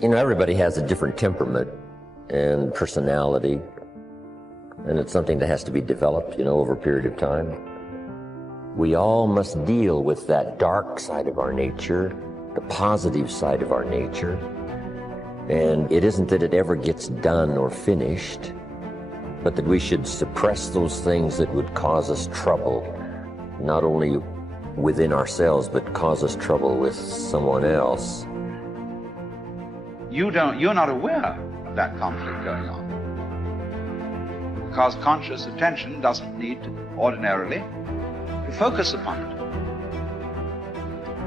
You know, everybody has a different temperament and personality, and it's something that has to be developed, you know, over a period of time. We all must deal with that dark side of our nature, the positive side of our nature, and it isn't that it ever gets done or finished, but that we should suppress those things that would cause us trouble, not only within ourselves, but cause us trouble with someone else. You're not aware of that conflict going on, because conscious attention doesn't need ordinarily to focus upon it.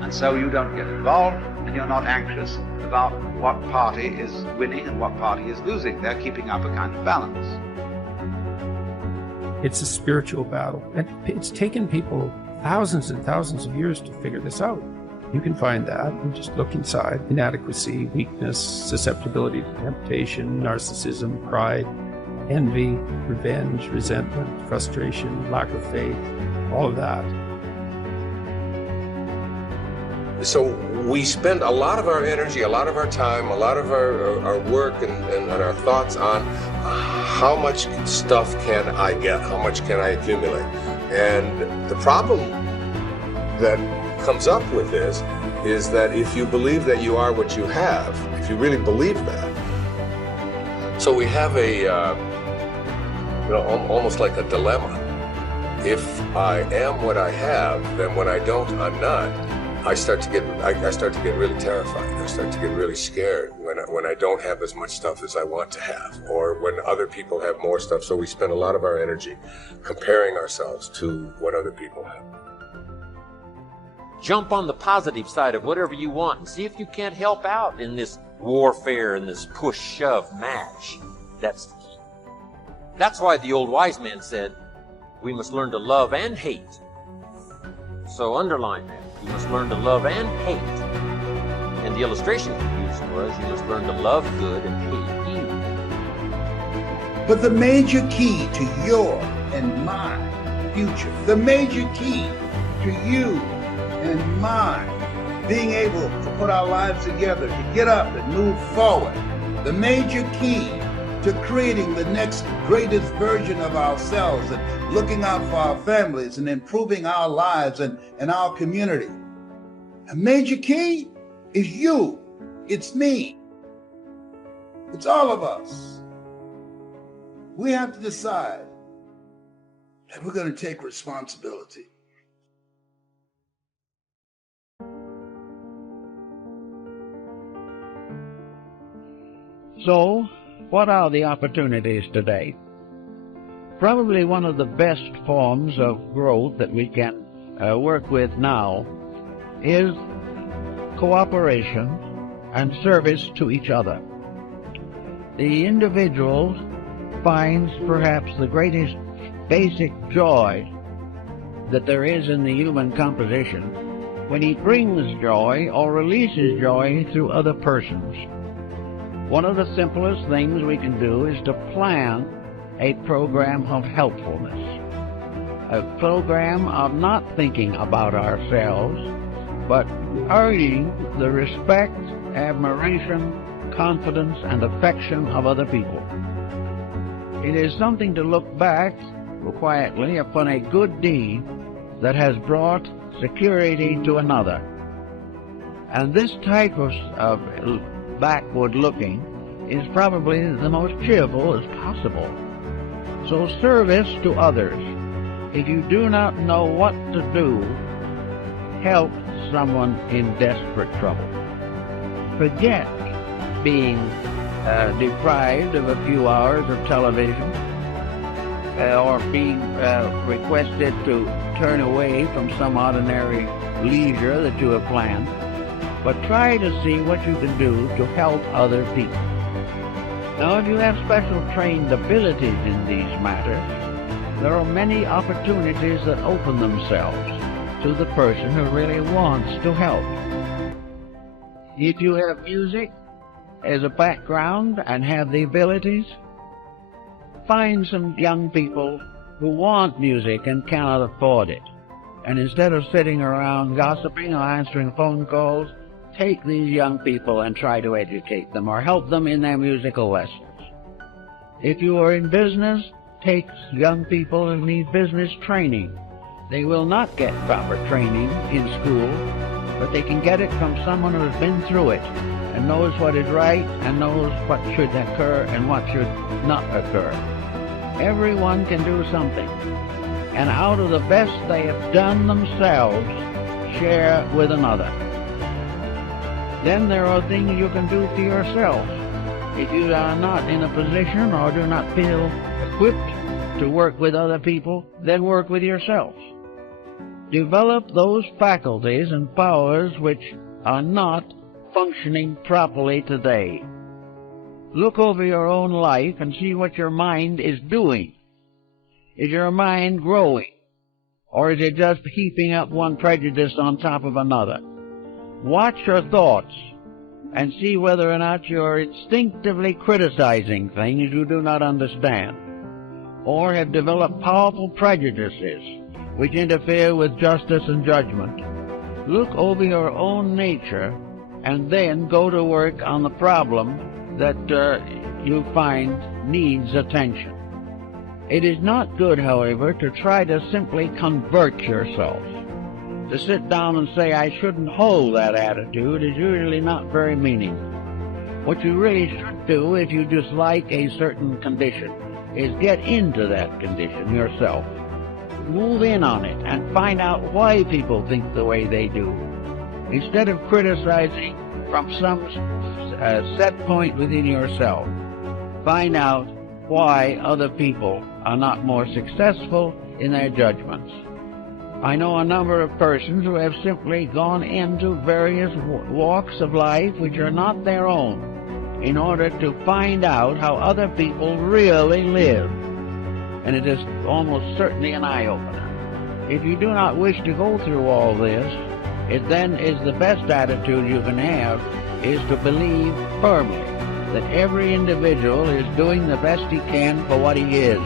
And so you don't get involved, and you're not anxious about what party is winning and what party is losing. They're keeping up a kind of balance. It's a spiritual battle, and it's taken people thousands and thousands of years to figure this out. You can find that and just look inside. Inadequacy, weakness, susceptibility to temptation, narcissism, pride, envy, revenge, resentment, frustration, lack of faith, all of that. So we spend a lot of our energy, a lot of our time, a lot of our work and our thoughts on how much stuff can I get, how much can I accumulate. And the problem that comes up with this is that if you believe that you are what you have, if you really believe that, so we have a, almost like a dilemma. If I am what I have, then when I don't, I'm not. I start to get really terrified. I start to get really scared when I don't have as much stuff as I want to have, or when other people have more stuff. So we spend a lot of our energy comparing ourselves to what other people have. Jump on the positive side of whatever you want and see if you can't help out in this warfare and this push-shove match. That's the key. That's why the old wise man said, we must learn to love and hate. So underline that. You must learn to love and hate. And the illustration he used was, you must learn to love good and hate evil. But the major key to your and my future, the major key to you and mine being able to put our lives together, to get up and move forward, the major key to creating the next greatest version of ourselves and looking out for our families and improving our lives and our community. A major key is you. It's me. It's all of us. We have to decide that we're going to take responsibility. So, what are the opportunities today? Probably one of the best forms of growth that we can work with now is cooperation and service to each other. The individual finds perhaps the greatest basic joy that there is in the human composition when he brings joy or releases joy through other persons. One of the simplest things we can do is to plan a program of helpfulness, a program of not thinking about ourselves, but earning the respect, admiration, confidence, and affection of other people. It is something to look back quietly upon a good deed that has brought security to another. And this type of backward looking is probably the most cheerful as possible. So service to others. If you do not know what to do, help someone in desperate trouble. Forget being deprived of a few hours of television or being requested to turn away from some ordinary leisure that you have planned, but try to see what you can do to help other people. Now, if you have special trained abilities in these matters, there are many opportunities that open themselves to the person who really wants to help. If you have music as a background and have the abilities, find some young people who want music and cannot afford it. And instead of sitting around gossiping or answering phone calls, take these young people and try to educate them or help them in their musical lessons. If you are in business, take young people who need business training. They will not get proper training in school, but they can get it from someone who has been through it and knows what is right and knows what should occur and what should not occur. Everyone can do something, and out of the best they have done themselves, share with another. Then there are things you can do for yourself. If you are not in a position or do not feel equipped to work with other people, then work with yourself. Develop those faculties and powers which are not functioning properly today. Look over your own life and see what your mind is doing. Is your mind growing? Or is it just heaping up one prejudice on top of another? Watch your thoughts and see whether or not you're instinctively criticizing things you do not understand, or have developed powerful prejudices which interfere with justice and judgment. Look over your own nature and then go to work on the problem that you find needs attention. It is not good, however, to try to simply convert yourself. To sit down and say, I shouldn't hold that attitude, is usually not very meaningful. What you really should do, if you dislike a certain condition, is get into that condition yourself. Move in on it and find out why people think the way they do. Instead of criticizing from some set point within yourself, find out why other people are not more successful in their judgments. I know a number of persons who have simply gone into various walks of life which are not their own in order to find out how other people really live. And it is almost certainly an eye-opener. If you do not wish to go through all this, it then is the best attitude you can have is to believe firmly that every individual is doing the best he can for what he is.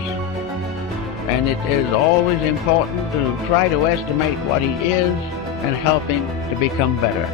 And it is always important to try to estimate what he is and help him to become better.